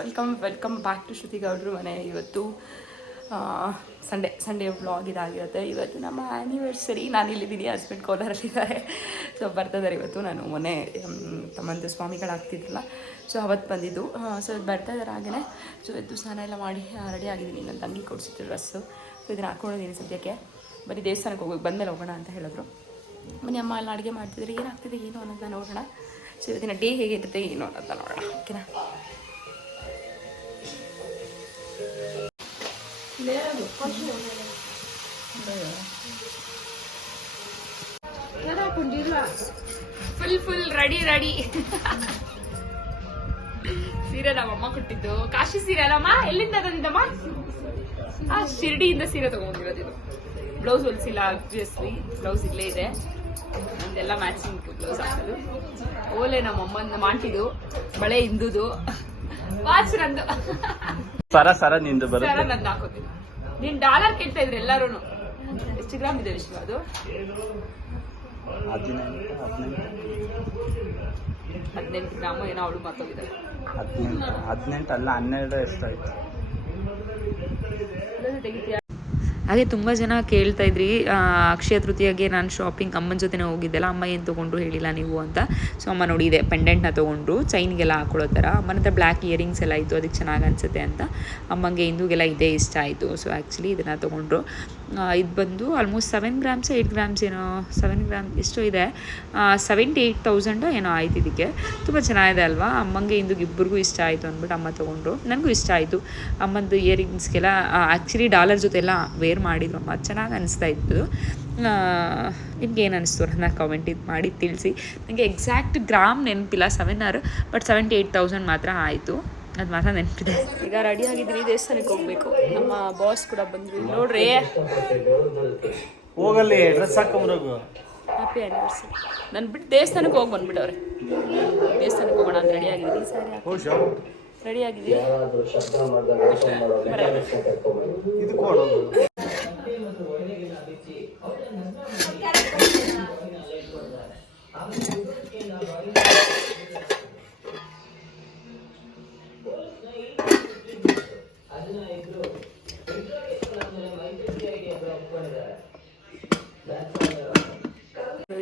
Welcome welcome back to Shruti ಗೌಡ್ರು ಮನೆ. ಇವತ್ತು ಸಂಡೇ ಸಂಡೇ ವ್ಲಾಗ್ ಇದಾಗಿರುತ್ತೆ. ಇವತ್ತು ನಮ್ಮ ಆ್ಯನಿವರ್ಸರಿ ನಾನು ಇಲ್ಲಿದ್ದೀನಿ ಹಸ್ಬೆಂಡ್ ಕೋಲಾರಲ್ಲಿದ್ದಾರೆ ಸೊ ಬರ್ತಿದ್ದಾರೆ ಇವತ್ತು ನಾನು ಮೊನ್ನೆ ತಮ್ಮಂದು ಸ್ವಾಮಿಗಳಾಗ್ತಿದ್ರಲ್ಲ. ಸೊ ಅವತ್ತು ಬಂದಿದ್ದು. ಸೊ ಬರ್ತಾಯಿದ್ದಾರೆ ಹಾಗೆಯೇ ಸೊ ಇವತ್ತು ಸ್ನಾನ ಎಲ್ಲ ಮಾಡಿ ರೆಡಿ ಆಗಿದ್ದೀನಿ. ನನ್ನ ತಂಗಿ ಕೊಡಿಸಿದ್ರು ಡ್ರೆಸ್ಸು ಸೊ ಇದನ್ನು ಹಾಕ್ಕೊಂಡಿದ್ದೀನಿ ಸದ್ಯಕ್ಕೆ. ಬರೀ ದೇವಸ್ಥಾನಕ್ಕೆ ಹೋಗೋಕೆ ಬಂದಮೇಲೆ ಹೋಗೋಣ ಅಂತ ಹೇಳಿದ್ರು. ಮನೆ ಅಮ್ಮ ಎಲ್ಲ ಅಡುಗೆ ಮಾಡ್ತಿದ್ರೆ. ಏನಾಗ್ತಿದೆ, ಏನು ಅನ್ನೋದನ್ನ ನೋಡೋಣ. ಸೊ ಇವತ್ತಿನ ಡೇ ಹೇಗಿರುತ್ತೆ, ಏನು ಅನ್ನೋದನ್ನ ನೋಡೋಣ. ಓಕೆನಾ ಫುಲ್ ಫುಲ್ ರೆಡಿ ರೆಡಿ ಸೀರೆ ನಮ್ಮಮ್ಮ ಕೊಟ್ಟಿದ್ದು. ಕಾಶಿ ಸೀರೆ ಅಲ್ಲಮ್ಮ ಎಲ್ಲಿಂದ ತಂದಿದ್ದಮ್ಮ ಆ ಶಿರ್ಡಿಯಿಂದ ಸೀರೆ ತಗೊಂಡಿರೋದು ಇದು. ಬ್ಲೌಸ್ ಹೊಲಿಸಿಲ್ಲ ಆಬ್ವಿಯಸ್ಲಿ ಬ್ಲೌಸ್ ಇಲ್ಲೇ ಇದೆ. ಒಂದೆಲ್ಲ ಮ್ಯಾಚಿಂಗ್ ಬ್ಲೌಸ್ ಹಾಕೋದು ಓಲೆ ನಮ್ಮಮ್ಮನ ಮಾಂಟಿದು ಬಳೆ ಹಿಂದುದು. ವಾಚ್ ನಂದು. ಸರ ಸರ ನಿಂದು ಬರುತ್ತೆ. ಸರ ಹಾಕೋತೀನಿ. ನೀನ್ ಡಾಲರ್ ಕೇಳ್ತಾ ಇದ್ರೆ ಎಲ್ಲಾರು ಎಷ್ಟು ಗ್ರಾಮ್ ಇದೆ ವಿಶ್ವ ಅದು? ಹದಿನೆಂಟು ಹದಿನೆಂಟು ಹದಿನೆಂಟು ಗ್ರಾಮ್ ಏನೋ ಅವಳು ಮರ್ತೋಗಿದ್ದಾರೆ ಹದಿನೆಂಟು ಹದಿನೆಂಟು ಅಲ್ಲ ಹನ್ನೆರಡು ಎಷ್ಟಾಯ್ತು? ತೆಗಿತೀಯಾ? ಹಾಗೆ ತುಂಬ ಜನ ಕೇಳ್ತಾ ಇದ್ರಿ ಅಕ್ಷಯ ತೃತೀಯಗೆ ನಾನು ಶಾಪಿಂಗ್ ಅಮ್ಮನ ಜೊತೆನೇ ಹೋಗಿದ್ದೆಲ್ಲ, ಅಮ್ಮ ಏನು ತೊಗೊಂಡ್ರು ಹೇಳಿಲ್ಲ ನೀವು ಅಂತ. ಸೊ ಅಮ್ಮ ನೋಡಿ ಇದೆ ಪೆಂಡೆಂಟ್ನ ತೊಗೊಂಡ್ರು ಚೈನ್ಗೆಲ್ಲ ಹಾಕೊಳ್ಳೋ ಥರ. ಅಮ್ಮನ ಹತ್ರ ಬ್ಲ್ಯಾಕ್ ಇಯರಿಂಗ್ಸ್ ಎಲ್ಲ ಇತ್ತು, ಅದಕ್ಕೆ ಚೆನ್ನಾಗಿ ಅನಿಸುತ್ತೆ ಅಂತ. ಅಮ್ಮಂಗೆ ಹಿಂದೂಗೆಲ್ಲ ಇದೇ ಇಷ್ಟ ಆಯಿತು. ಸೊ ಆ್ಯಕ್ಚುಲಿ ಇದನ್ನು ತೊಗೊಂಡ್ರು. ಇದು ಬಂದು almost seven grams eight grams ಏನೋ ಸೆವೆನ್ ಗ್ರಾಮ್ ಎಷ್ಟು ಇದೆ. ಸೆವೆಂಟಿ ಏಯ್ಟ್ ತೌಸಂಡು ಏನೋ ಆಯ್ತು ಇದಕ್ಕೆ. ತುಂಬ ಚೆನ್ನಾಗಿದೆ ಅಲ್ವಾ? ಅಮ್ಮಂಗೆ ಇಂದು ಇಬ್ಬರಿಗೂ ಇಷ್ಟ ಆಯಿತು ಅಂದ್ಬಿಟ್ಟು ಅಮ್ಮ ತೊಗೊಂಡ್ರು. ನನಗೂ ಇಷ್ಟ ಆಯಿತು. ಅಮ್ಮಂದು ಇಯರಿಂಗ್ಸ್ಗೆಲ್ಲ ಆ್ಯಕ್ಚುಲಿ ಡಾಲರ್ ಜೊತೆ ಎಲ್ಲ ವೇರ್ ಮಾಡಿದ್ರು ಅಮ್ಮ. ಚೆನ್ನಾಗಿ ಅನಿಸ್ತಾ ಇತ್ತು. ನಿಮ್ಗೆ ಏನು ಅನಿಸ್ತು ನನ್ನ ಕಾಮೆಂಟ್ ಇದು ಮಾಡಿ ತಿಳಿಸಿ. ನನಗೆ ಎಕ್ಸಾಕ್ಟ್ ಗ್ರಾಮ್ ನೆನಪಿಲ್ಲ seven or but seventy eight thousand ಮಾತ್ರ ಆಯಿತು. ಅದು ಮಾತ್ರ ನೆನಪಿದೆ. ಈಗ ರೆಡಿ ಆಗಿದ್ದೀನಿ ದೇವಸ್ಥಾನಕ್ಕೆ ಹೋಗ್ಬೇಕು. ನಮ್ಮ ಬಾಸ್ ಕೂಡ ಬಂದ್ರು ನೋಡ್ರಿ. ಹೋಗಲ್ಲಿ ಡ್ರೆಸ್ ಹಾಕೊಂಬರೋಗು ಹ್ಯಾಪಿ ಆನಿವರ್ಸರಿ ನಾನು ಬಿಟ್ಟು ದೇವಸ್ಥಾನಕ್ಕೆ ಹೋಗಿ ಬಂದ್ಬಿಟ್ಟವ್ರೆ. ದೇವಸ್ಥಾನಕ್ಕೆ ಹೋಗೋಣ ಅಂತ ರೆಡಿ ಆಗಿದ್ದೀನಿ. ಸರಿ ರೆಡಿ ಆಗಿದ್ದೀನಿ ಇದು ಕೊಡು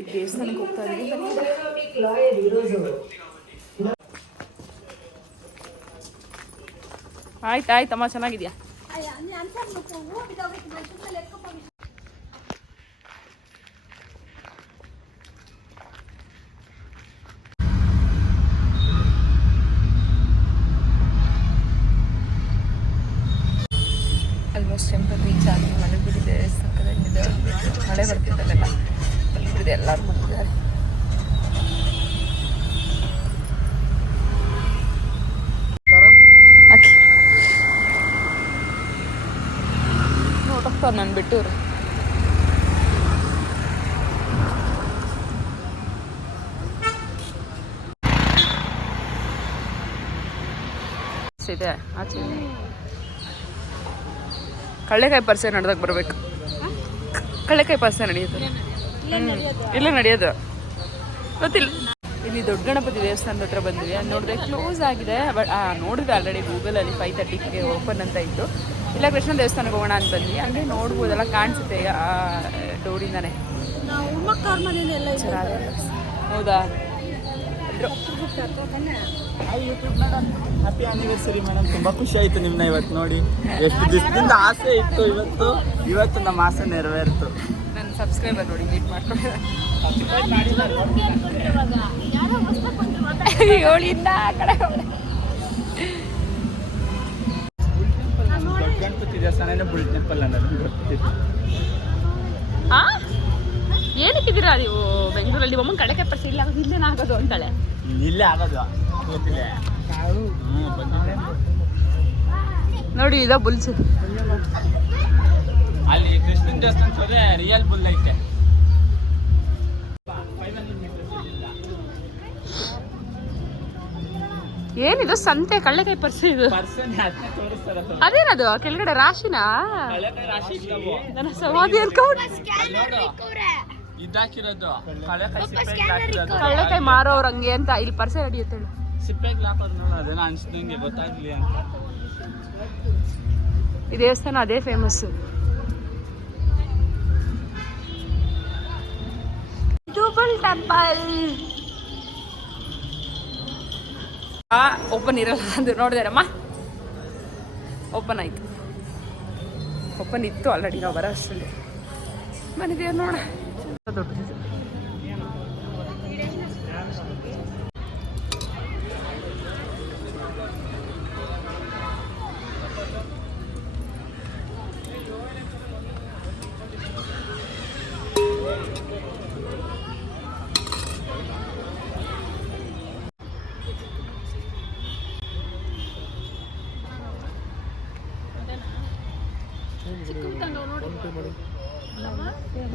ದೇವಸ್ಥಾನಕ್ಕೆ ಹೋಗ್ತಾ ಇದ್ದೀನಿ ಆಯ್ತು ಆಯ್ತಮ್ಮ ಚೆನ್ನಾಗಿದ್ಯಾ ಆಲ್ಮೋಸ್ಟ್ ಟೆಂಪಲ್ ರೀಚ್ ಆಗಿ ಬಿಡಿದೆ ಸಕ್ಕದಾಗಿದೆ ಮಳೆ ಬರ್ತಿದ್ದಲ್ಲೆಲ್ಲ ಬಿಡಿದೆ ಎಲ್ಲರೂ ಓಕೆ ನೋಡಪ್ಪ ನಾನು ಬಿಟ್ಟು ಇದೆ, ಆಚೆ ಕಳ್ಳೆಕಾಯಿ ಪರ್ಸೆ ನಡೆದಾಗ ಬರಬೇಕು. ಕಳ್ಳೆಕಾಯಿ ಪರಿಸೆ ನಡೆಯುತ್ತೆ. ಇಲ್ಲ ನಡೆಯೋದು. ಗೊತ್ತಿಲ್ಲ. ಇಲ್ಲಿ ದೊಡ್ಡ ಗಣಪತಿ ದೇವಸ್ಥಾನದ ಹತ್ರ ಬಂದ್ವಿ. ಅಲ್ಲಿ ನೋಡಿದ್ರೆ ಕ್ಲೋಸ್ ಆಗಿದೆ. ಬಟ್ ನೋಡಿದೆ ಆಲ್ರೆಡಿ ಗೂಗಲಲ್ಲಿ ಫೈವ್ ತರ್ಟಿಗೆ ಓಪನ್ ಅಂತ ಇತ್ತು. ಇಲ್ಲ ಕೃಷ್ಣ ದೇವಸ್ಥಾನಕ್ಕೆ ಹೋಗೋಣ ಅಂತ ಬಂದ್ವಿ. ಅಂದ್ರೆ ನೋಡ್ಬೋದೆಲ್ಲ ಕಾಣಿಸುತ್ತೆ ಆ ಡೋರಿಂದಾನೆ ಹೌದಾ? ಹೌದಾ ಹ್ಯಾಪಿ ಆನಿವರ್ಸರಿ ಮೇಡಮ್ ತುಂಬಾ ಖುಷಿ ಆಯ್ತು ನಿಮ್ನ ಇವತ್ತು ನೋಡಿ. ಎಷ್ಟು ದಿವಸದಿಂದ ಆಸೆ ಇತ್ತು ಇವತ್ತು. ಇವತ್ತು ನಮ್ಮ ಆಸೆ ನೆರವೇರ್ತು. ನನ್ನ ಸಬ್ಸ್ಕ್ರೈಬರ್ ನೋಡಿ ಮೀಟ್ ಮಾಡ್ಕೊಂಡು ಏಳಿಂದ ಆ ಕಡೆ. ದೊಡ್ಡ ಗಣಪತಿ ದೇವಸ್ಥಾನ ಬುಲ್ ಟೆಂಪಲ್ ಅನ್ನೋದು ಗೊತ್ತಿತ್ತು ಆ? ಏನಕ್ಕಿದ್ದೀರಾ ನೀವು? ಬೆಂಗಳೂರಲ್ಲಿ ಒಮ್ಮೆ ಕಡೆ ಪರ್ಸಿ ಇಲ್ಲ ಇಲ್ಲೇ ಆಗೋದು ಅಂತಾಳೆ ಇಲ್ಲೇ ಆಗೋದು. ನೋಡಿ ಇದ ಬುಲ್ಸ್ ಅಲ್ಲಿ ಕೃಷ್ಣನ್ ದೇವಸ್ಥಾನ ಹೋದ್ರೆ ರಿಯಲ್ ಬುಲ್ ಐತೆ. ಏನಿದು ಸಂತೆ ಕಳ್ಳೆಕಾಯಿ ಪರ್ಸೆ ಇದು? ಪರ್ಸನ್ ಅದನ್ನ ತೋರಿಸ್ತಾರ ಅದೇನದು? ಕೆಳಗಡೆ ರಾಶಿನಾ. ನನ್ನ ಸಮಾಧಿ ಕಳ್ಳೆಕಾಯಿ ಮಾರೋರು ಹಂಗೆ ಅಂತ ಇಲ್ಲಿ ಪರ್ಸೆ ನಡೆಯುತ್ತೆ ಹೇಳು. ಸಿಪ್ಪೆಗೆ ಹಾಕೋದು ನೋಡು ಅನಿಸ್ತು ಹಿಂಗೆ ಗೊತ್ತಾಗ್ಲಿ ಅಂತ. ಈ ದೇವಸ್ಥಾನ ಅದೇ ಫೇಮಸ್ಸು ಡಬಲ್ ಟೆಂಪಲ್ ಓಪನ್ ಇರಲ್ಲ ಅಂತ ನೋಡಿದಾರಮ್ಮ? ಓಪನ್ ಆಯ್ತು. ಓಪನ್ ಇತ್ತು ಆಲ್ರೆಡಿ ನಾವು ಬರೋ ಅಷ್ಟರಲ್ಲಿ. ಮನೆ ದೇವ್ರು ನೋಡ. ದೊಡ್ಡದಿದೆ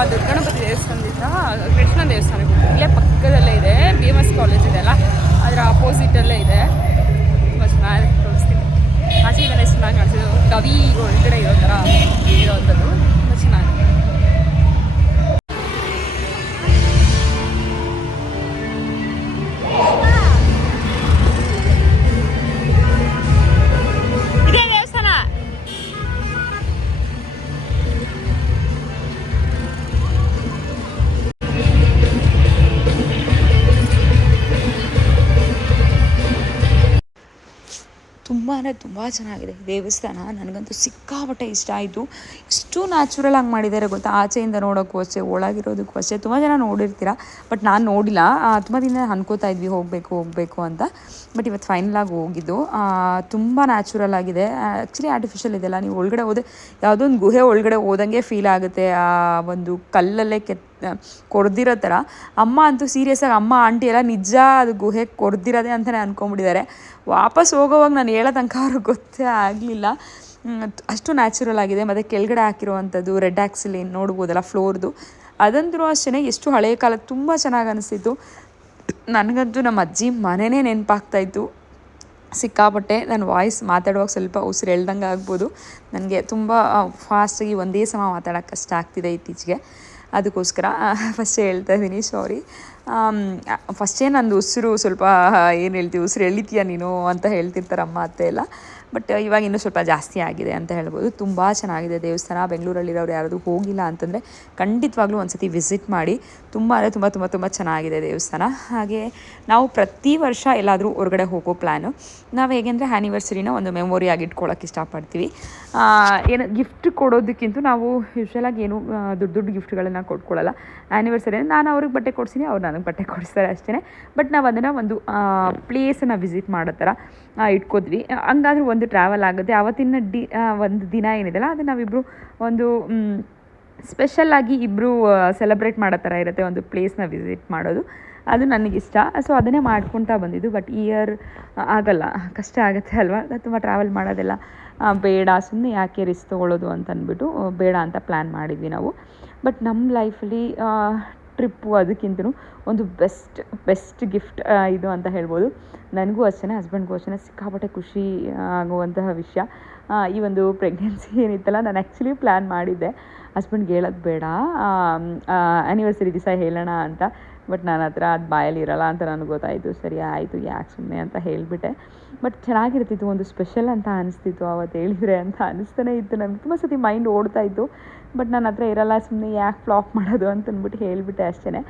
ಈಗ ದುರ್ಗಣಪತಿ ದೇವಸ್ಥಾನದಿಂದ ಕೃಷ್ಣ ದೇವಸ್ಥಾನಕ್ಕೆ ಇಲ್ಲೇ ಪಕ್ಕದಲ್ಲೇ ಇದೆ ಬಿ ಎಂ ಎಸ್ ಕಾಲೇಜ್ ಇದೆ ಅಲ್ಲ? ಅದರ ಅಪೋಸಿಟಲ್ಲೇ ಇದೆ. ತುಂಬ ಚೆನ್ನಾಗಿ ತೋರಿಸ್ತೀನಿ. ಗಣೇಶ ಚೆನ್ನಾಗಿ ಕಾಣಿಸಿದ್ದು ಕವಿ ಒಳಗಡೆ ಇರೋ ಥರ ಇರೋವಂಥದ್ದು. ತುಂಬಾ ತುಂಬ ಚೆನ್ನಾಗಿದೆ. ದೇವಸ್ಥಾನ ನನಗಂತೂ ಸಿಕ್ಕಾಪಟ್ಟೆ ಇಷ್ಟ ಆಯಿತು. ಎಷ್ಟು ನ್ಯಾಚುರಲ್ ಆಗಿ ಮಾಡಿದ್ದಾರೆ ಗೊತ್ತಾ? ಆಚೆಯಿಂದ ನೋಡೋಕ್ಕೂ ಅಷ್ಟೇ, ಒಳಗಿರೋದಕ್ಕೂ ಅಷ್ಟೇ. ತುಂಬ ಜನ ನೋಡಿರ್ತೀರ, ಬಟ್ ನಾನು ನೋಡಿಲ್ಲ. ತುಂಬ ದಿನ ಅನ್ಕೋತಾ ಇದ್ವಿ, ಹೋಗಬೇಕು ಹೋಗಬೇಕು ಅಂತ. ಬಟ್ ಇವತ್ತು ಫೈನಲ್ ಆಗಿ ಹೋಗಿದ್ದು. ತುಂಬ ನ್ಯಾಚುರಲ್ ಆಗಿದೆ. ಆ್ಯಕ್ಚುಲಿ ಆರ್ಟಿಫಿಷಿಯಲ್ ಇದೆಲ್ಲ ನೀವು ಒಳಗಡೆ ಹೋದೆ ಯಾವುದೋ ಒಂದು ಗುಹೆ ಒಳಗಡೆ ಹೋದಂಗೆ ಫೀಲ್ ಆಗುತ್ತೆ. ಆ, ಒಂದು ಕಲ್ಲಲ್ಲೇ ಕೆತ್ತ ಕೊಡ್ದಿರೋ ಥರ ಅಮ್ಮ ಅಂತೂ ಸೀರಿಯಸ್ಸಾಗಿ ಅಮ್ಮ ಆಂಟಿ ಎಲ್ಲ ನಿಜ ಅದು ಗುಹೆ ಕೊಡ್ದಿರೋದೆ ಅಂತಲೇ ಅಂದ್ಕೊಂಬಿಟ್ಟಿದ್ದಾರೆ ವಾಪಸ್ ಹೋಗೋವಾಗ ನಾನು ಹೇಳೋ ತನಕ ಅವ್ರಿಗೆ ಗೊತ್ತೇ ಆಗಲಿಲ್ಲ. ಅಷ್ಟು ನ್ಯಾಚುರಲ್ ಆಗಿದೆ. ಮತ್ತು ಕೆಳಗಡೆ ಹಾಕಿರುವಂಥದ್ದು ರೆಡ್ ಆಕ್ಸಿಲಿನ್ ನೋಡ್ಬೋದಲ್ಲ ಫ್ಲೋರ್ದು ಅದಂತರೂ ಅಷ್ಟೇ ಎಷ್ಟು ಹಳೆಯ ಕಾಲ, ತುಂಬ ಚೆನ್ನಾಗಿ ಅನಿಸ್ತಿತ್ತು ನನಗಂತೂ ನಮ್ಮ ಅಜ್ಜಿ ಮನೆಯೇ ನೆನಪಾಗ್ತಾಯಿತ್ತು ಸಿಕ್ಕಾಪಟ್ಟೆ ನನ್ನ ವಾಯ್ಸ್ ಮಾತಾಡುವಾಗ ಸ್ವಲ್ಪ ಉಸಿರು ಎಳ್ದಂಗೆ ಆಗ್ಬೋದು. ನನಗೆ ತುಂಬ ಫಾಸ್ಟಾಗಿ ಒಂದೇ ಸಮ ಮಾತಾಡೋಕ್ಕೆ ಕಷ್ಟ ಆಗ್ತಿದೆ ಇತ್ತೀಚೆಗೆ. ಅದಕ್ಕೋಸ್ಕರ ಫಸ್ಟೇ ಹೇಳ್ತಾ ಇದ್ದೀನಿ ಸಾರಿ ಫಸ್ಟೇ ನಂದು ಉಸಿರು ಸ್ವಲ್ಪ ಏನು ಹೇಳ್ತೀವಿ ಉಸಿರು ಎಳಿತೀಯ ನೀನು ಅಂತ ಹೇಳ್ತಿರ್ತಾರೆ ಅಮ್ಮ ಅತ್ತೆ ಎಲ್ಲ. ಬಟ್ ಇವಾಗ ಇನ್ನೂ ಸ್ವಲ್ಪ ಜಾಸ್ತಿ ಆಗಿದೆ ಅಂತ ಹೇಳ್ಬೋದು. ತುಂಬ ಚೆನ್ನಾಗಿದೆ ದೇವಸ್ಥಾನ. ಬೆಂಗಳೂರಲ್ಲಿರೋರು ಯಾರಾದರೂ ಹೋಗಿಲ್ಲ ಅಂತಂದರೆ ಖಂಡಿತವಾಗ್ಲೂ ಒಂದ್ಸತಿ ವಿಸಿಟ್ ಮಾಡಿ. ತುಂಬ ಅಂದರೆ ತುಂಬ ತುಂಬ ತುಂಬ ಚೆನ್ನಾಗಿದೆ ದೇವಸ್ಥಾನ. ಹಾಗೆ ನಾವು ಪ್ರತಿ ವರ್ಷ ಎಲ್ಲಾದರೂ ಹೊರಗಡೆ ಹೋಗೋ ಪ್ಲ್ಯಾನು ನಾವು ಹೇಗೆಂದರೆ ಆ್ಯನಿವರ್ಸರಿನ ಒಂದು ಮೆಮೊರಿ ಆಗಿ ಇಟ್ಕೊಳ್ಳೋಕೆ ಇಷ್ಟಪಡ್ತೀವಿ. ಏನು ಗಿಫ್ಟ್ ಕೊಡೋದಕ್ಕಿಂತ ನಾವು ಯೂಶ್ವಲಾಗಿ ಏನು ದೊಡ್ಡ ದೊಡ್ಡ ಗಿಫ್ಟ್ಗಳನ್ನು ಕೊಟ್ಕೊಳ್ಳಲ್ಲ ಆ್ಯನಿವರ್ಸರಿ ನಾನು ಅವ್ರಿಗೆ ಬಟ್ಟೆ ಕೊಡ್ತೀನಿ ಅವ್ರು ನನಗೆ ಬಟ್ಟೆ ಕೊಡಿಸ್ತಾರೆ ಅಷ್ಟೇ ಬಟ್ ನಾವು ಅದನ್ನು ಒಂದು ಪ್ಲೇಸನ್ನು ವಿಸಿಟ್ ಮಾಡೋ ಥರ ಇಟ್ಕೋದ್ವಿ. ಹಂಗಾದ್ರೂ ಒಂದು ಟ್ರಾವೆಲ್ ಆಗುತ್ತೆ. ಆವತ್ತಿನ ಡಿ ಒಂದು ದಿನ ಏನಿದೆಯಲ್ಲ, ಅದು ನಾವಿಬ್ಬರು ಒಂದು ಸ್ಪೆಷಲ್ ಸ್ಪೆಷಲ್ಲಾಗಿ ಇಬ್ಬರು ಸೆಲೆಬ್ರೇಟ್ ಮಾಡೋ ಥರ ಇರುತ್ತೆ ಒಂದು ಪ್ಲೇಸ್ನ ವಿಸಿಟ್ ಮಾಡೋದು. ಅದು ನನಗಿಷ್ಟ. ಸೊ ಅದನ್ನೇ ಮಾಡ್ಕೊತಾ ಬಂದಿದ್ದು. ಬಟ್ ಇಯರ್ ಆಗಲ್ಲ. ಕಷ್ಟ ಆಗುತ್ತೆ ಅಲ್ವಾ? ತುಂಬ ಟ್ರಾವೆಲ್ ಮಾಡೋದೆಲ್ಲ ಬೇಡ. ಸುಮ್ಮನೆ ಯಾಕೆ ರಿಸ್ಕ್ ತೊಗೊಳ್ಳೋದು ಅಂತ ಅಂದ್ಬಿಟ್ಟು ಬೇಡ ಅಂತ ಪ್ಲ್ಯಾನ್ ಮಾಡಿದ್ವಿ ನಾವು. ಬಟ್ ನಮ್ಮ ಲೈಫಲ್ಲಿ ಟ್ರಿಪ್ಪು ಅದಕ್ಕಿಂತನೂ ಒಂದು ಬೆಸ್ಟ್ ಬೆಸ್ಟ್ ಗಿಫ್ಟ್ ಇದು ಅಂತ ಹೇಳ್ಬೋದು. ನನಗೂ ಅಷ್ಟೇ ಹಸ್ಬೆಂಡ್ಗೂ ಅಷ್ಟೇ ಸಿಕ್ಕಾಪಟ್ಟೆ ಖುಷಿ ಆಗುವಂತಹ ವಿಷಯ. ಈ ಒಂದು ಪ್ರೆಗ್ನೆನ್ಸಿ ಏನಿತ್ತಲ್ಲ, ನಾನು ಆ್ಯಕ್ಚುಲಿ ಪ್ಲ್ಯಾನ್ ಮಾಡಿದ್ದೆ. ಹಸ್ಬೆಂಡ್ಗೆ ಹೇಳೋದು ಬೇಡ. ಆ್ಯನಿವರ್ಸರಿ ದಿವಸ ಹೇಳೋಣ ಅಂತ. ಬಟ್ ನನ್ನ ಹತ್ರ ಅದು ಬಾಯಲ್ಲಿ ಇರಲ್ಲ ಅಂತ ನನಗೆ ಗೊತ್ತಾಯಿತು. ಸರಿ, ಆಯಿತು, ಯಾಕೆ ಸುಮ್ಮನೆ ಅಂತ ಹೇಳಿಬಿಟ್ಟೆ. ಬಟ್ ಚೆನ್ನಾಗಿರ್ತಿತ್ತು, ಒಂದು ಸ್ಪೆಷಲ್ ಅಂತ ಅನಿಸ್ತಿತ್ತು ಅವತ್ತು ಹೇಳಿದ್ರೆ ಅಂತ ಅನಿಸ್ತಾನೆ ಇತ್ತು. ನನಗೆ ತುಂಬ ಸತಿ ಮೈಂಡ್ ಓಡ್ತಾ ಇತ್ತು. ಬಟ್ ನನ್ನ ಹತ್ರ ಇರಲ್ಲ ಸುಮ್ಮನೆ ಯಾಕೆ ಫ್ಲಾಪ್ ಮಾಡೋದು ಅಂತ ಅಂದ್ಬಿಟ್ಟು ಹೇಳಿಬಿಟ್ಟೆ ಅಷ್ಟೇ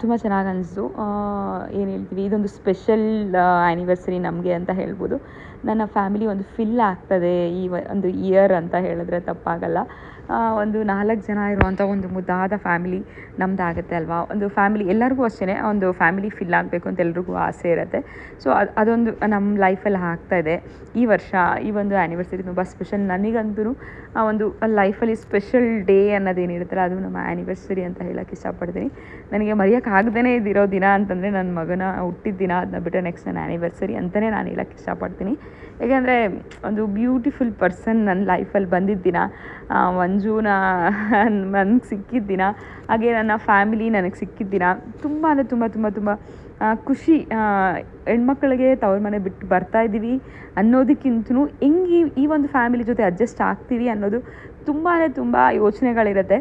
ತುಂಬ ಚೆನ್ನಾಗಿ ಅನಿಸ್ತು. ಏನು ಹೇಳ್ತೀವಿ, ಇದೊಂದು ಸ್ಪೆಷಲ್ ಆ್ಯನಿವರ್ಸರಿ ನಮಗೆ ಅಂತ ಹೇಳ್ಬೋದು. ನನ್ನ ಫ್ಯಾಮಿಲಿ ಒಂದು ಫಿಲ್ ಆಗ್ತದೆ ಈ ಒಂದು ಇಯರ್ ಅಂತ ಹೇಳಿದ್ರೆ ತಪ್ಪಾಗಲ್ಲ. ಒಂದು ನಾಲ್ಕು ಜನ ಇರುವಂಥ ಒಂದು ಮುದ್ದಾದ ಫ್ಯಾಮಿಲಿ ನಮ್ಮದಾಗುತ್ತೆ ಅಲ್ವಾ? ಒಂದು ಫ್ಯಾಮಿಲಿ ಎಲ್ಲರಿಗೂ ಅಷ್ಟೇ ಒಂದು ಫ್ಯಾಮಿಲಿ ಫಿಲ್ ಆಗಬೇಕು ಅಂತ ಎಲ್ರಿಗೂ ಆಸೆ ಇರುತ್ತೆ. ಸೊ ಅದು ಅದೊಂದು ನಮ್ಮ ಲೈಫಲ್ಲಿ ಆಗ್ತಾ ಇದೆ. ಈ ವರ್ಷ ಈ ಒಂದು ಆ್ಯನಿವರ್ಸರಿ ತುಂಬ ಸ್ಪೆಷಲ್ ನನಗಂತೂ ಆ ಒಂದು ಲೈಫಲ್ಲಿ ಸ್ಪೆಷಲ್ ಡೇ ಅನ್ನೋದೇನಿರುತ್ತಲ್ಲ ಅದು ನಮ್ಮ ಆ್ಯನಿವರ್ಸರಿ ಅಂತ ಹೇಳೋಕ್ಕೆ ಇಷ್ಟಪಡ್ತೀನಿ. ನನಗೆ ಮರೆಯೋಕ್ಕಾಗ್ದೇ ಇದಿರೋ ದಿನ ಅಂತಂದರೆ ನನ್ನ ಮಗನ ಹುಟ್ಟಿದ ದಿನ ಅದನ್ನ ಬಿಟ್ಟರೆ ನೆಕ್ಸ್ಟ್ ನನ್ನ ಆ್ಯನಿವರ್ಸರಿ ಅಂತಲೇ ನಾನು ಹೇಳೋಕ್ಕೆ ಇಷ್ಟಪಡ್ತೀನಿ. ಏಕೆಂದರೆ ಒಂದು ಬ್ಯೂಟಿಫುಲ್ ಪರ್ಸನ್ ನನ್ನ ಲೈಫಲ್ಲಿ ಬಂದಿದ್ದ ದಿನ ಆ, ಮಂಜುನ ನನಗೆ ಸಿಕ್ಕಿದ ದಿನ, ಹಾಗೆ ನನ್ನ ಫ್ಯಾಮಿಲಿ ನನಗೆ ಸಿಕ್ಕಿದ್ದಿನ ತುಂಬ ಅಂದರೆ ತುಂಬ ತುಂಬ ತುಂಬ ಖುಷಿ ಹೆಣ್ಮಕ್ಳಿಗೆ ತವ್ರ ಮನೆ ಬಿಟ್ಟು ಬರ್ತಾ ಇದ್ದೀವಿ ಅನ್ನೋದಕ್ಕಿಂತಲೂ ಹೆಂಗೆ ಈ ಒಂದು ಫ್ಯಾಮಿಲಿ ಜೊತೆ ಅಡ್ಜಸ್ಟ್ ಆಗ್ತೀವಿ ಅನ್ನೋದು ತುಂಬಾ ತುಂಬ ಯೋಚನೆಗಳಿರುತ್ತೆ.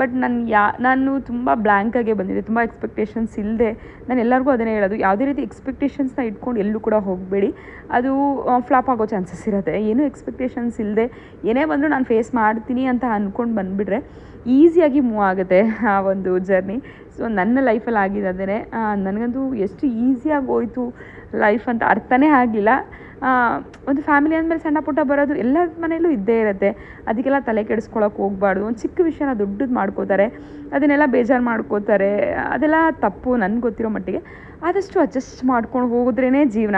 ಬಟ್ ನಾನು ಯಾ, ನಾನು ತುಂಬ ಬ್ಲ್ಯಾಂಕಾಗೆ ಬಂದಿದೆ ತುಂಬ ಎಕ್ಸ್ಪೆಕ್ಟೇಷನ್ಸ್ ಇಲ್ಲದೆ ನಾನು ಎಲ್ಲರಿಗೂ ಅದನ್ನೇ ಹೇಳೋದು, ಯಾವುದೇ ರೀತಿ ಎಕ್ಸ್ಪೆಕ್ಟೇಷನ್ಸ್ನ ಇಟ್ಕೊಂಡು ಎಲ್ಲೂ ಕೂಡ ಹೋಗಬೇಡಿ. ಅದು ಫ್ಲಾಪ್ ಆಗೋ ಚಾನ್ಸಸ್ ಇರುತ್ತೆ. ಏನೂ ಎಕ್ಸ್ಪೆಕ್ಟೇಷನ್ಸ್ ಇಲ್ಲದೆ ಏನೇ ಬಂದರೂ ನಾನು ಫೇಸ್ ಮಾಡ್ತೀನಿ ಅಂತ ಅಂದ್ಕೊಂಡು ಬಂದುಬಿಟ್ರೆ ಈಸಿಯಾಗಿ ಮೂವ್ ಆಗುತ್ತೆ ಆ ಒಂದು ಜರ್ನಿ ಸೊ ನನ್ನ ಲೈಫಲ್ಲಿ ಆಗಿದೆ ಅದೇ ನನಗಂತೂ ಎಷ್ಟು ಈಸಿಯಾಗಿ ಹೋಯ್ತು ಲೈಫ್ ಅಂತ ಅರ್ಥನೇ ಆಗಲಿಲ್ಲ. ಒಂದು ಫ್ಯಾಮಿಲಿ ಅಂದಮೇಲೆ ಸಣ್ಣ ಪುಟ್ಟ ಬರೋದು ಎಲ್ಲ ಮನೆಯಲ್ಲೂ ಇದ್ದೇ ಇರುತ್ತೆ. ಅದಕ್ಕೆಲ್ಲ ತಲೆ ಕೆಡಿಸ್ಕೊಳಕ್ಕೆ ಹೋಗ್ಬಾರ್ದು. ಒಂದು ಚಿಕ್ಕ ವಿಷಯನ ದೊಡ್ಡದು ಮಾಡ್ಕೋತಾರೆ. ಅದನ್ನೆಲ್ಲ ಬೇಜಾರು ಮಾಡ್ಕೋತಾರೆ. ಅದೆಲ್ಲ ತಪ್ಪು ನನಗೆ ಗೊತ್ತಿರೋ ಮಟ್ಟಿಗೆ. ಆದಷ್ಟು ಅಡ್ಜಸ್ಟ್ ಮಾಡ್ಕೊಂಡು ಹೋದ್ರೇ ಜೀವನ.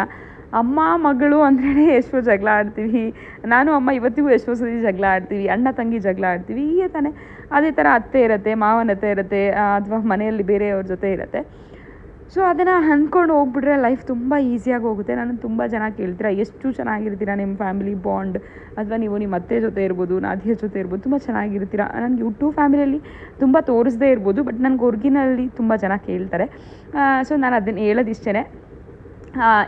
ಅಮ್ಮ, ಮಗಳು ಅಂದ್ರೇ ಎಷ್ಟೋ ಜಗಳ ಆಡ್ತೀವಿ. ನಾನು, ಅಮ್ಮ ಇವತ್ತಿಗೂ ಎಷ್ಟೋ ಸತಿ ಜಗಳ ಆಡ್ತೀವಿ. ಅಣ್ಣ, ತಂಗಿ ಜಗಳ ಆಡ್ತೀವಿ. ಹೀಗೆ ತಾನೇ. ಅದೇ ಥರ ಅತ್ತೆ ಇರುತ್ತೆ ಮಾವನ ಅತ್ತೆ ಇರುತ್ತೆ ಅಥವಾ ಮನೆಯಲ್ಲಿ ಬೇರೆಯವ್ರ ಜೊತೆ ಇರುತ್ತೆ. ಸೊ ಅದನ್ನು ಅಂದ್ಕೊಂಡು ಹೋಗ್ಬಿಟ್ರೆ ಲೈಫ್ ತುಂಬ ಈಸಿಯಾಗಿ ಹೋಗುತ್ತೆ. ನಾನು ತುಂಬ ಜನ ಕೇಳ್ತೀರಾ, ಎಷ್ಟು ಚೆನ್ನಾಗಿರ್ತೀರಾ ನಿಮ್ಮ ಫ್ಯಾಮಿಲಿ ಬಾಂಡ್ ಅಥವಾ ನೀವು ನಿಮ್ಮ ಅತ್ತೆ ಜೊತೆ ಇರ್ಬೋದು, ನಾದಿಯ ಜೊತೆ ಇರ್ಬೋದು, ತುಂಬ ಚೆನ್ನಾಗಿರ್ತೀರಾ? ನನಗೆ ಯೂಟ್ಯೂಬ್ ಫ್ಯಾಮಿಲಿಯಲ್ಲಿ ತುಂಬ ತೋರಿಸದೇ ಇರ್ಬೋದು ಬಟ್ ನನಗೆ ಒರ್ಗಿನಲ್ಲಿ ತುಂಬ ಜನ ಕೇಳ್ತಾರೆ. ಸೊ ನಾನು ಅದನ್ನು ಹೇಳೋದು ಇಷ್ಟೇ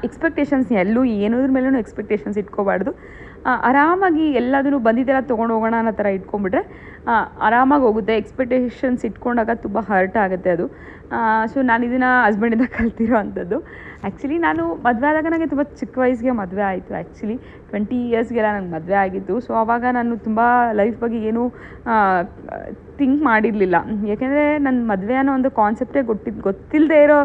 ಎಕ್ಸ್ಪೆಕ್ಟೇಷನ್ಸ್ ಎಲ್ಲೂ ಏನೋದ್ರ ಮೇಲೂ ಎಕ್ಸ್ಪೆಕ್ಟೇಷನ್ಸ್ ಇಟ್ಕೋಬಾರ್ದು. ಆರಾಮಾಗಿ ಎಲ್ಲದನ್ನು ಬಂದಿದ್ದೆಲ್ಲ ತೊಗೊಂಡು ಹೋಗೋಣ ಅನ್ನೋ ಥರ ಇಟ್ಕೊಂಡ್ಬಿಟ್ರೆ ಆರಾಮಾಗಿ ಹೋಗುತ್ತೆ. ಎಕ್ಸ್ಪೆಕ್ಟೇಷನ್ಸ್ ಇಟ್ಕೊಂಡಾಗ ತುಂಬ ಹರ್ಟ್ ಆಗುತ್ತೆ ಅದು. ಸೊ ನಾನು ಇದನ್ನು ಹಸ್ಬೆಂಡಿಂದ ಕಲ್ತಿರೋ ಅಂಥದ್ದು. ಆ್ಯಕ್ಚುಲಿ ನಾನು ಮದುವೆ ಆದಾಗ ನನಗೆ ತುಂಬ ಚಿಕ್ಕ ವಯಸ್ಸಿಗೆ ಮದುವೆ ಆಯಿತು. ಆ್ಯಕ್ಚುಲಿ ಟ್ವೆಂಟಿ ಇಯರ್ಸ್ಗೆಲ್ಲ ನಂಗೆ ಮದುವೆ ಆಗಿತ್ತು. ಸೊ ಆವಾಗ ನಾನು ತುಂಬ ಲೈಫ್ ಬಗ್ಗೆ ಏನೂ ಥಿಂಕ್ ಮಾಡಿರಲಿಲ್ಲ. ಯಾಕೆಂದರೆ ನನ್ನ ಮದುವೆ ಅನ್ನೋ ಒಂದು ಕಾನ್ಸೆಪ್ಟೇ ಗೊತ್ತಿದ್ದು ಗೊತ್ತಿಲ್ಲದೆ ಇರೋ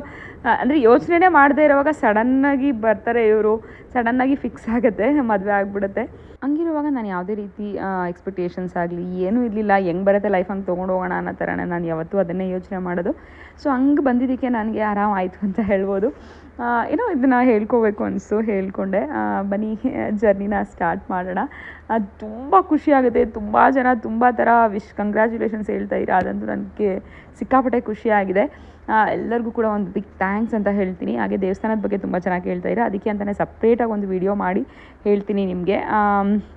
ಅಂದರೆ ಯೋಚನೆನೇ ಮಾಡದೇ ಇರೋವಾಗ ಸಡನ್ನಾಗಿ ಬರ್ತಾರೆ ಇವರು. ಸಡನ್ನಾಗಿ ಫಿಕ್ಸ್ ಆಗುತ್ತೆ, ಮದುವೆ ಆಗಿಬಿಡುತ್ತೆ. ಹಂಗಿರುವಾಗ ನಾನು ಯಾವುದೇ ರೀತಿ ಎಕ್ಸ್ಪೆಕ್ಟೇಷನ್ಸ್ ಆಗಲಿ ಏನೂ ಇರಲಿಲ್ಲ. ಹೆಂಗೆ ಬರುತ್ತೆ ಲೈಫ್ ಹಂಗೆ ತೊಗೊಂಡು ಹೋಗೋಣ ಅನ್ನೋ ಥರನೇ ನಾನು ಯಾವತ್ತೂ ಅದನ್ನೇ ಯೋಚನೆ ಮಾಡೋದು. ಸೊ ಹಂಗೆ ಬಂದಿದ್ದಕ್ಕೆ ನನಗೆ ಆರಾಮಾಯಿತು ಅಂತ ಹೇಳ್ಬೋದು. ಏನೋ ಇದನ್ನು ಹೇಳ್ಕೋಬೇಕು ಅನಿಸ್ತು, ಹೇಳ್ಕೊಂಡೆ. ಬನ್ನಿ ಜರ್ನಿನ ಸ್ಟಾರ್ಟ್ ಮಾಡೋಣ. ಅದು ತುಂಬ ಖುಷಿಯಾಗುತ್ತೆ ತುಂಬ ಜನ ತುಂಬ ಥರ ವಿಶ್ ಕಂಗ್ರ್ಯಾಚುಲೇಷನ್ಸ್ ಹೇಳ್ತಾ ಇದ್ದೀರಾ, ಅದಂತೂ ನನಗೆ ಸಿಕ್ಕಾಪಟ್ಟೆ ಖುಷಿಯಾಗಿದೆ ಎಲ್ಲರಿಗೂ ಕೂಡ ಒಂದು ಬಿಗ್ ಥ್ಯಾಂಕ್ಸ್ ಅಂತ ಹೇಳ್ತೀನಿ. ಹಾಗೆ ದೇವಸ್ಥಾನದ ಬಗ್ಗೆ ತುಂಬ ಚೆನ್ನಾಗಿ ಹೇಳ್ತಾ ಇದ್ದಾರೆ ಅದಕ್ಕೆ ಅಂತಲೇ ಸಪ್ರೇಟಾಗಿ ಒಂದು ವಿಡಿಯೋ ಮಾಡಿ ಹೇಳ್ತೀನಿ ನಿಮಗೆ.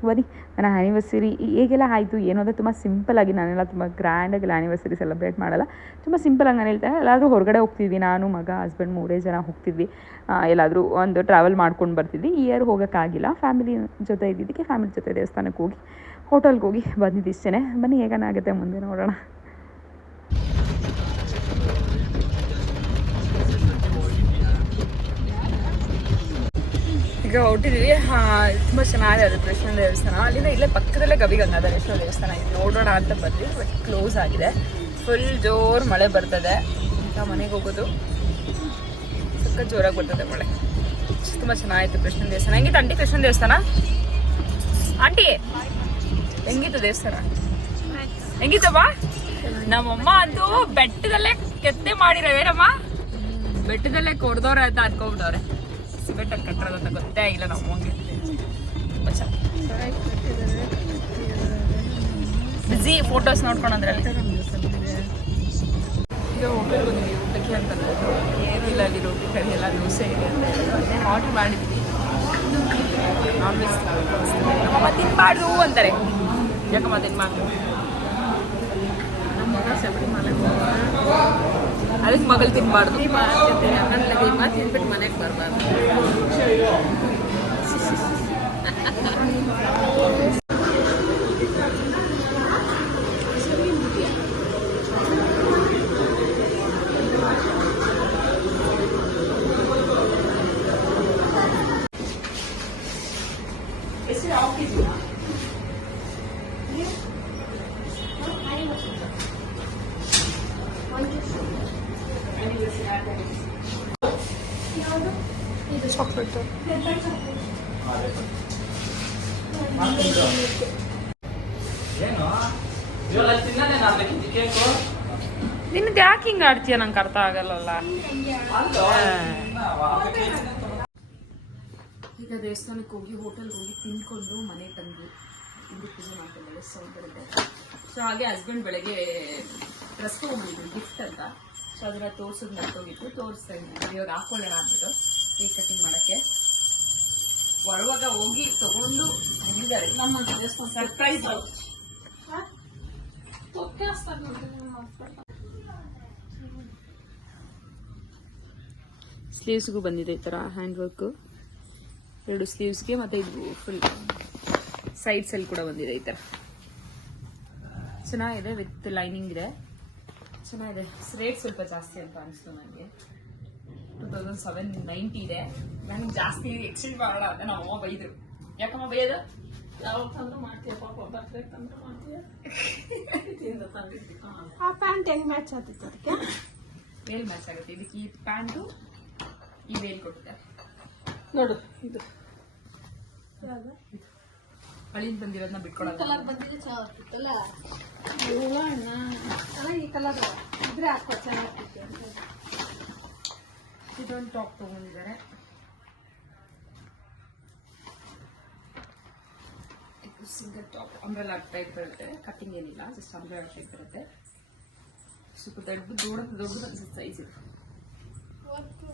ಬನ್ನಿ, ನನ್ನ ಆ್ಯನಿವರ್ಸರಿ ಹೇಗೆಲ್ಲ ಆಯಿತು ಏನೋದ್ರೆ ತುಂಬ ಸಿಂಪಲಾಗಿ ನಾನೆಲ್ಲ ತುಂಬ ಗ್ರ್ಯಾಂಡಾಗಿ ಆ್ಯನಿವರ್ಸರಿ ಸೆಲೆಬ್ರೇಟ್ ಮಾಡಲ್ಲ. ತುಂಬ ಸಿಂಪಲಾಗಿ ನಾನು ಹೇಳ್ತೇನೆ. ಎಲ್ಲಾದರೂ ಹೊರಗಡೆ ಹೋಗ್ತಿದ್ವಿ, ನಾನು, ಮಗ ಹಸ್ಬೆಂಡ್ ಮೂರೇ ಜನ ಹೋಗ್ತಿದ್ವಿ. ಎಲ್ಲಾದರೂ ಒಂದು ಟ್ರಾವೆಲ್ ಮಾಡ್ಕೊಂಡು ಬರ್ತಿದ್ವಿ. ಇಯರ್ ಹೋಗೋಕ್ಕಾಗಿಲ್ಲ. ಫ್ಯಾಮಿಲಿ ಜೊತೆ ಇದ್ದಿದ್ದಕ್ಕೆ ಫ್ಯಾಮಿಲಿ ಜೊತೆ ದೇವಸ್ಥಾನಕ್ಕೆ ಹೋಗಿ ಹೋಟೆಲ್ಗೆ ಹೋಗಿ ಬಂದಿದ್ದು ಇಷ್ಟೇ ಬನ್ನಿ ಹೇಗನಾಗುತ್ತೆ ಮುಂದೆ ನೋಡೋಣ. ಈಗ ಹೊರಟಿದ್ದೀವಿ. ತುಂಬ ಚೆನ್ನಾಗಿದೆ ಅದು ಕೃಷ್ಣ ದೇವಸ್ಥಾನ. ಅಲ್ಲಿಂದ ಇಲ್ಲೇ ಪಕ್ಕದಲ್ಲೇ ಗವಿ ಗಂಗಾಧರೇಶ್ವರ ದೇವಸ್ಥಾನ ಇದೆ. ನೋಡೋಣ ಅಂತ ಬಂದ್ವಿ ಬಟ್ ಕ್ಲೋಸ್ ಆಗಿದೆ. ಫುಲ್ ಜೋರು ಮಳೆ ಬರ್ತದೆ. ಅಂತ ಮನೆಗೆ ಹೋಗೋದು ಸಕ್ಕ ಜೋರಾಗಿ ಬರ್ತದೆ ಮಳೆ. ತುಂಬ ಚೆನ್ನಾಗಿತ್ತು ಕೃಷ್ಣ ದೇವಸ್ಥಾನ. ಹೆಂಗಿತ್ತು ಆಂಟಿ ಕೃಷ್ಣ ದೇವಸ್ಥಾನ? ಆಂಟಿ, ಹೆಂಗಿತ್ತು ದೇವಸ್ಥಾನ? ಹೆಂಗಿತ್ತಮ್ಮ ನಮ್ಮಮ್ಮ ಅಂತೂ ಬೆಟ್ಟದಲ್ಲೇ ಕೆತ್ತೆ ಮಾಡಿರವೇನಮ್ಮ ಬೆಟ್ಟದಲ್ಲೇ ಕೊಡ್ದವ್ರೆ ಅಂತ ಅನ್ಕೊಂಬಿಟ್ಟವ್ರೆ ಸಿಮೆಂಟಲ್ಲಿ ಕಟ್ಟಿರೋದು ಅಂತ ಗೊತ್ತೇ ಆಗಿಲ್ಲ ನಾವು ಹೋಗಿ ಬಿಸಿ ಫೋಟೋಸ್ ನೋಡ್ಕೊಂಡ್ರಲ್ಲಿ ಈಗ ಹೋಟೆಲ್ ಬಂದಿದ್ವಿ ಊಟಕ್ಕೆ ಅಂತ ಏನಿಲ್ಲ ಅಲ್ಲಿ ರೋಟಿ ಕಡೆ ಎಲ್ಲ ದೋಸೆ ಇದೆ. ಅಂತ ಆರ್ಡ್ರ್ ಮಾಡಿದ್ವಿ. ನಾನ್ ವೆಜ್ ತಿನ್ಬಾರ್ದು ಅಂತಾರೆ. ಯಾಕಮ್ಮ ತಿನ್ಬಾರ್ದು? ಅದಕ್ಕೆ ಮಗಳು ತಿನ್ಬಾರ್ದು ತಿನ್ಬಿಟ್ಟು ಮನೆಗೆ ಬರಬಾರ್ದು ನಿನ್ನದು ಯಾಕೆ ಹಿಂಗೆ ಆಡ್ತೀಯ? ನಂಗೆ ಅರ್ಥ ಆಗಲ್ಲಲ್ಲ. ಈಗ ದೇವಸ್ಥಾನಕ್ಕೆ ಹೋಗಿ ಹೋಟೆಲ್ಗೆ ಹೋಗಿ ತಿನ್ಕೊಂಡು ಮನೆ ತಂದು ಇಲ್ಲಿ ಪೂಜೆ ಮಾಡ್ಕೊಂಡೆ ಸೌಂದರ್ಯ ಬರುತ್ತೆ ಸೊ ಹಾಗೆ ಹಸ್ಬೆಂಡ್ ಬೆಳಗ್ಗೆ ಡ್ರೆಸ್ ತೊಗೊಂಡಿದ್ರು ಗಿಫ್ಟ್ ಅಂತ. ಸೊ ಅದನ್ನ ತೋರ್ಸೋದು ಮರ್ತೋಗಿತ್ತು. ತೋರಿಸ್ತಾ ಇದ್ದೀನಿ ಇವಾಗ ಹಾಕೊಳ್ಳೋಣ ಅಂದ್ಬಿಟ್ಟು ಕೇಕ್ ಕಟಿಂಗ್ ಮಾಡೋಕ್ಕೆ. ಒಳವಾಗ ಹೋಗಿ ತಗೊಂಡು ಬಂದಿದ್ದಾರೆ. ನಮ್ಮ ಸರ್ಪ್ರೈಸ್ ಸ್ಲೀವ್ಸ್ಗೂ ಬಂದಿದೆ ಈ ಥರ ಹ್ಯಾಂಡ್ ವರ್ಕು ಎರಡು ಸ್ಲೀವ್ಸ್ಗೆ ಮತ್ತು ಇದು ಫುಲ್ ಸೈಡ್ಸಲ್ಲಿ ಕೂಡ ಬಂದಿದೆ ಈ ಥರ. ಚೆನ್ನಾಗಿದೆ ವಿತ್ ಲೈನಿಂಗ್ ಇದೆ. ಚೆನ್ನಾಗಿದೆ. ರೇಟ್ ಸ್ವಲ್ಪ ಜಾಸ್ತಿ ಅಂತ ಅನಿಸ್ತು ನನಗೆ. ಟೂ ತೌಸಂಡ್ ಸೆವೆನ್ ನೈಂಟಿ ಇದೆ. ನನಗೆ ಜಾಸ್ತಿ ಎಕ್ಸ್ಟೆಂಡ್ ಮಾಡೋಣ ಅಂತ ನಮ್ಮ ಅಮ್ಮ ಬೈದರು. ಯಾಕಮ್ಮ ಬೈಯೋದು? ಯಾವಾಗ ತಂದ್ರು ಮಾಡ್ತೀಯ ಪಾಪ ತಂದ್ರು ಮಾಡ್ತೀಯ? ತಂದಿದ್ದು ಆ ಪ್ಯಾಂಟ್ ಹೆಂಗ್ ಮ್ಯಾಚ್ ಆಗ್ತಿತ್ತು ಅದಕ್ಕೆ? ವೇಲ್ ಮ್ಯಾಚ್ ಆಗುತ್ತೆ? ಇದಕ್ಕೆ ಈ ಪ್ಯಾಂಟು ಈ ವೇಲ್ ಕೊಟ್ಟಿದ್ದಾರೆ ನೋಡು ಇದು. ಹಳಿದ್ ಬಂದಿರೋದನ್ನ ಬಿಟ್ಕೊಡಲ್ಲ. ಕಲರ್ ಬಂದಿದ್ರೆ ಚೆನ್ನಾಗಿತ್ತಲ್ಲ ಅಣ್ಣ. ಈ ಕಲರ್ ಇದ್ರೆ ಹಾಕೋ ಚೆನ್ನಾಗಿತ್ತು ಇದೊಂದು ಟಾಪ್ ತಗೊಂಡಿದ್ದಾರೆ. ಸಿಂಗಲ್ ಟಾಪ್ ಅಂಬ್ರೆಲಾ ಟೈಪ್ ಬರುತ್ತೆ ಕಟ್ಟಿಂಗ್ ಏನಿಲ್ಲ ಜಸ್ಟ್ ಅಂಬ್ರೆಲಾ ಟೈಪ್ ಬರುತ್ತೆ ಸ್ವಲ್ಪ ದೊಡ್ಡ ದೊಡ್ಡ ದೊಡ್ಡದು ಅನ್ಸುತ್ತೆ ಸೈಜ್ ಇದು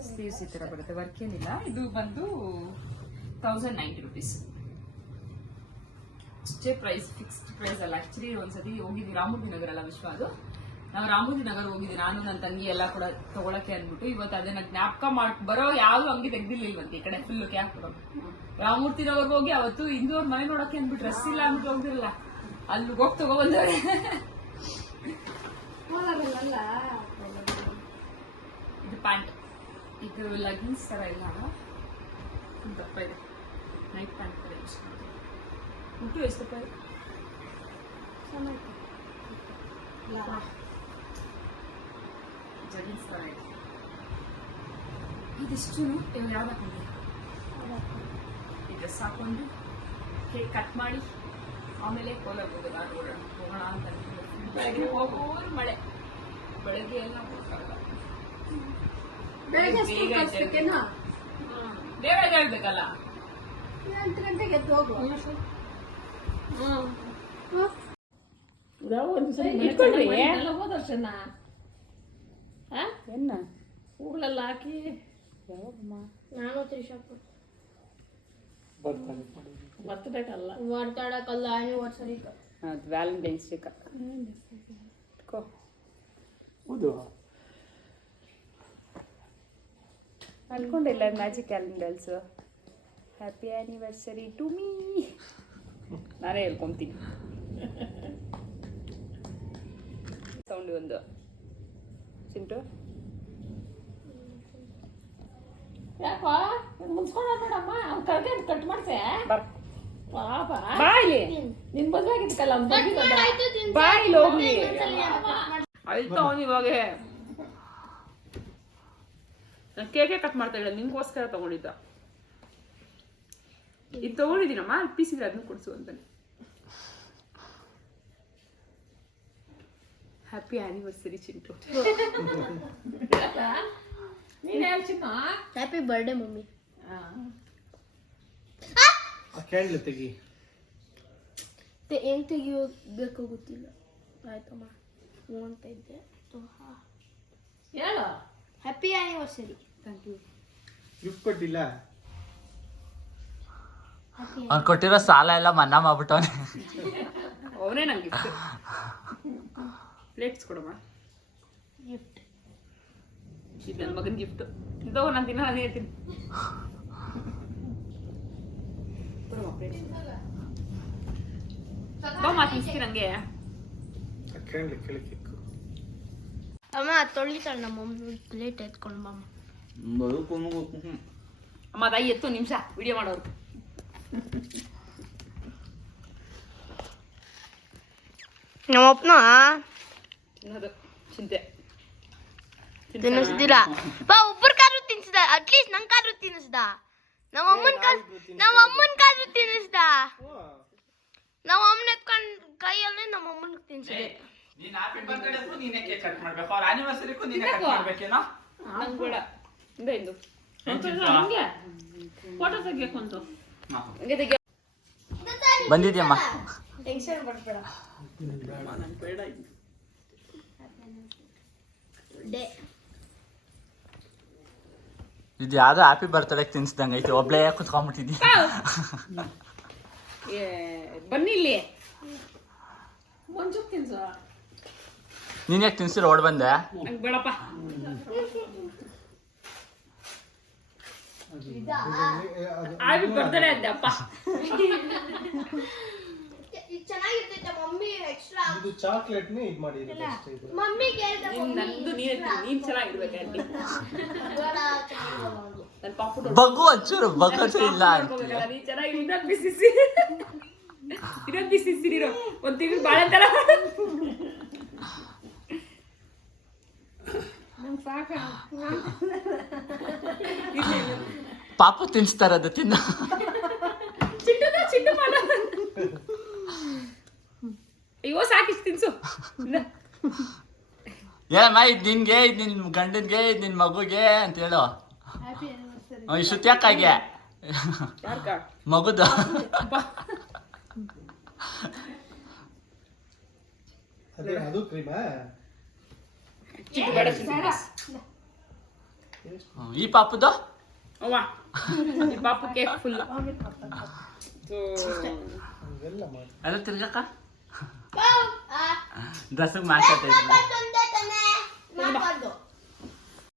ಸ್ಲೀವ್ಸ್ ಈ ಥರ ಬರುತ್ತೆ. ವರ್ಕ್ ಏನಿಲ್ಲ. ಇದು ಬಂದು ತೌಸಂಡ್ ನೈಂಟಿ ರುಪೀಸ್ ಅಷ್ಟೇ ಪ್ರೈಸ್ ಫಿಕ್ಸ್ಡ್ ಪ್ರೈಸ್ ಅಲ್ಲ. ಆಕ್ಚುಲಿ ಒಂದ್ಸತಿ ಹೋಗಿದ್ವಿ ರಾಮೂರ್ತಿ ನಗರ ಅಲ್ಲ ವಿಶ್ವ ಅದು. ನಾವು ರಾಮೋಜಿ ನಗರ ಹೋಗಿದ್ವಿ. ನಾನು ನನ್ನ ತಂಗಿ ಎಲ್ಲ ಕೂಡ ತಗೊಳಕ್ಕೆ ಅಂದ್ಬಿಟ್ಟು. ಇವತ್ತು ಅದನ್ನ ಜ್ಞಾಪಕ ಮಾಡಿ, ಬರೋ ಯಾವ್ದು ಅಂಗಿ ತೆಗ್ದಿರ್ಲಿಲ್ವಂತೆ ಈ ಕಡೆ ಫುಲ್ ಕ್ಯಾಪ್ ಕೊಡೋದು ರಾಮೂರ್ತಿ ನಗರ್ ಹೋಗಿ ಅವತ್ತು ಇಂದೋರ್ ಮನೆ ನೋಡಕ್ಕೆ ಅಂದ್ಬಿಟ್ಟು ಡ್ರೆಸ್ ಇಲ್ಲ ಅಂದ್ಬಿಟ್ಟು ಹೋಗ್ದಿರಲ್ಲ ಅಲ್ಲಿ ಹೋಗಿ ತಗೊಬಂದವ್ರೆ ಇದು ಪ್ಯಾಂಟ್. ಇದು ಲಗಿನ್ಸ್ ತರ ಇಲ್ಲ. ದಪ್ಪ ಇದೆ. ನೈಟ್ ಪ್ಯಾಂಟ್ ತರ ಉಂಟು ಎಷ್ಟು ದಪ್ಪ ಇದೆ? ಜಗಿನ್ಸ್ ತರ ಇದೆ. ಇದಿಷ್ಟು ಇವಾಗ ಯಾವ್ದು ಹಾಕೊಂಡಿದೆ ಡ್ರೆಸ್ ಹಾಕೊಂಡು ಕೇಕ್ ಕಟ್ ಮಾಡಿ ಆಮೇಲೆ ಕೋಲಾರ ಹೋಗೋದು ನೋಡೋಣ ಹೋಗೋಣ ಅಂತ. ಬೆಳಗ್ಗೆ ಹೋಗೋರು ಮಳೆ. ಬೆಳಗ್ಗೆ ಎಲ್ಲ ಹೋಗ್ತಾರಲ್ಲ. ಬೆಳಗ್ಗೆ ಬೇಗ ಕಳಿಸ್ಬೇಕೇನೋ ಬೇಗ ಹೇಳ್ಬೇಕಲ್ಲ ಎಂಟು ಗಂಟೆಗೆ ಎದ್ದು ಹೋಗು ಯಾವ ಒಂದು ಸರಿ ಮನೆ ಇಟ್ಕೊಳ್ರಿ. ಚೆನ್ನಾಗ್ ಮಾಡಿದ್ನಲ್ಲ ಹೋದ ವರ್ಷನ ಹಾ ಎನ್ನ ಹೂಗಳೆಲ್ಲ ಹಾಕಿ. ನಾನು ತ್ರಿಶಾಪುರ್ ಬರ್ತಡೇಕಲ್ಲ ಮಾತಾಡಕ್ಕಲ್ಲ ಆನಿವರ್ಸರಿ ಅದು ವ್ಯಾಲೆಂಟೈನ್ಸ್ ಡೇ ಕೋ. ಹೌದು. ಅನ್ಕೊಂಡಿಲ್ಲ magic calendars happy anniversary to me ನಾನೇ ಹೇಳ್ಕೊಂತೀನಿ. ಸೌಂಡ್ ಒಂದು. ಸಿಂಟು ಯಾಕೋ? ಮುನ್ಸ್ಕೊಂಡ ನೋಡಮ್ಮ ಅವ್ನ ಕಟ್ ಮಾಡ್ಸೆ? ಬಾ. ಪಾಪ. ಬಾ ಇಲ್ಲಿ. ನಿನ್ ಮದುವೆ ಆಗಿದ್ದಕ್ಕಲ್ಲ ಅವ್ನ್ ಬಾ ಇಲ್ಲಿ ಹೋಗ್ಲಿ. ಆಯ್ತು ಅವನು ಇವಾಗ. ನಾನು ಕೇಕೆ ಕಟ್ ಮಾಡ್ತಾ ಇಲ್ಲ ನಿಂಗೋಸ್ಕರ ತಗೊಂಡಿದ್ದ. ಇದು ತಗೊಂಡಿದ್ದೀನಮ್ಮ ಅಲ್ಲಿ ಪೀಸ್ ಇದ್ರೆ ಅದನ್ನ ಕೊಡ್ಸು ಅಂತಾನೆ. Happy anniversary Chintu. Happy birthday mummy. ಆ ಕ್ಯಾಂಡಲ್ ತೆಗಿ. ಹೆಂಗ್ ತೆಗಿಯೋಬೇಕು ಗೊತ್ತಿಲ್ಲ. ಆಯ್ತಮ್ಮ ಹ್ಞೂ ಅಂತ ಇದ್ದೆ. ಹೇಳು. Happy anniversary thank you gift ಕೊಟ್ಟಿಲ್ಲ. ಅವ್ನು ಕೊಟ್ಟಿರೋ ಸಾಲ ಎಲ್ಲ ಮನ್ನಾ ಮಾಡ್ಬಿಟ್ಟವನೆ. ಅವನೇ ನಂಗೆ ಪ್ಲೇಟ್ಸ್ ಕೊಡಮ್ಮ. ಗಿಫ್ಟ್ ಇದು ನನ್ನ ಮಗನ ಗಿಫ್ಟ್ ಇದೋ ನಾನು ದಿನ ನಾನು ಹೇಳ್ತೀನಿ. ಬಾ ನಂಗೆ ಕೆಳಕ್ಕೆ ಅಮ್ಮ ತೊಳಿತಾಳೆ ನಮ್ಮ ಮಮ್ಮಿ ಪ್ಲೇಟ್ ಎತ್ಕೊಂಡು ಮಮ್ಮ ಅಮ್ಮ ತಾಯಿ ಎತ್ತು ನಿಮಿಷ. ವಿಡಿಯೋ ಮಾಡೋರು. ನಮ್ಮಪ್ಪನ? ತಿನ್ನೋದು ಚಿಂತೆ. ತಿನ್ನಿಸ್ದಿಲ್ಲ ಬಾ ಒಬ್ಬರು ಕಾರು ತಿನ್ಸಿದ. ಅಟ್ಲೀಸ್ಟ್ ನಂಗೆ ಕಾರು ತಿನ್ನಿಸ್ದ. ನಮ್ಮ ಅಮ್ಮನ ಕಾಲ್ ನಮ್ಮ ಅಮ್ಮನ ಕಾಲು ತಿನ್ನಿಸ್ದ ನಮ್ಮ ಅಮ್ಮನ ಕಣ್ ಕೈಯಲ್ಲಿ ನಮ್ಮ ಅಮ್ಮನ ತಿನ್ಸಿದೆ ನೀನ್ ಹ್ಯಾಪಿ ಬರ್ತ್ಡೇ ನೀನೇ ಕೇಕ್ ಕಟ್ ಮಾಡ್ಬೇಕು? ಅವ್ರ ಆನಿವರ್ಸರಿಗೂ ನೀನೇ ಕಟ್ ಮಾಡ್ಬೇಕೇನೋ? ನಂಗೆ ಬೇಡ. ಹಂಗೆ ಫೋಟೋ ತೆಗಿಯಕ್ಕೆ ಒಂದು. ಬಂದಿದ್ಯಮ್ಮ? ಟೆನ್ಷನ್ ಮಾಡ್ಬೇಡ ಡೇ. ಇದು ಯಾವ್ದೋ ಹ್ಯಾಪಿ ಬರ್ತಡೇ ತಿನ್ಸ್ದಂಗ ಐತಿ. ಒಬ್ಳೇ ಕುತ್ಕೊಂಡ್ಬಿಟ್ಟಿದ್ದಿ ಬನ್ನಿ ಇಲ್ಲಿ. ನೀನ್ ಯಾಕೆ ತಿನ್ಸಿರ ಓಡ್ ಬಂದೆ. ಬೇಡಪ್ಪ. ಆಗಿ ಬರ್ತಾರೆ ಅಪ್ಪ. ಇದು ಚೆನ್ನಾಗಿರ್ತೈತೆ ಮಮ್ಮಿ ಎಕ್ಸ್ಟ್ರಾ ಇದು ಚಾಕ್ಲೇಟ್ನೇ ಇದು ಮಾಡಿರೋದು ಅಷ್ಟೇ ಇದು. ಮಮ್ಮಿ ಕೇಳ್ದೆ ನಂದು ನೀನೇ. ನೀನ್ ಚೆನ್ನಾಗಿರ್ಬೇಕು ಆಂಟಿ. ನನ್ನ ಪಾಪು ಬಗ್ಗು ಒಂಚೂರು ಬಗ್ಗು ಇಲ್ಲ ನೀ ಚೆನ್ನಾಗಿ ಇನ್ನೊಂದು ಬಿಸಿಸಿ. ಇನ್ನೊಂದು ಬಿಸಿಸಿ ಇರೋ ಒಂದು ತಿಂಗಳು ಬಾಳೆ ತರ. ಪಾಪು ತಿನ್ಸ್ತಾರದು ತಿನ್ನು. ಅಯ್ಯೋ ಸಾಕಿಷ್ಟು ತಿನ್ಸು. ಏನಮ್ಮ ಇದು ನಿನ್ಗೆ ಇದು ನಿನ್ ಗಂಡನ್ಗೆ ಇದು ನಿನ್ ಮಗುಗೆ ಅಂತ ಹೇಳು. ಹ್ಮ್, ಈ ಶ್ರುತಿ ಅಕ್ಕಗೆ ಯಾರ್ಗ? ಮಗುದು. ಅದೇ ಅದು ಕ್ರೀಮಾ ಈ ಪಾಪುದು? ಅವ್ವ. ಈ ಪಾಪು ಫುಲ್ ಎಲ್ಲ ತಿರ್ಗಕ್ಕ? ಆ, ಡ್ರೆಸ್ಸಿಗೆ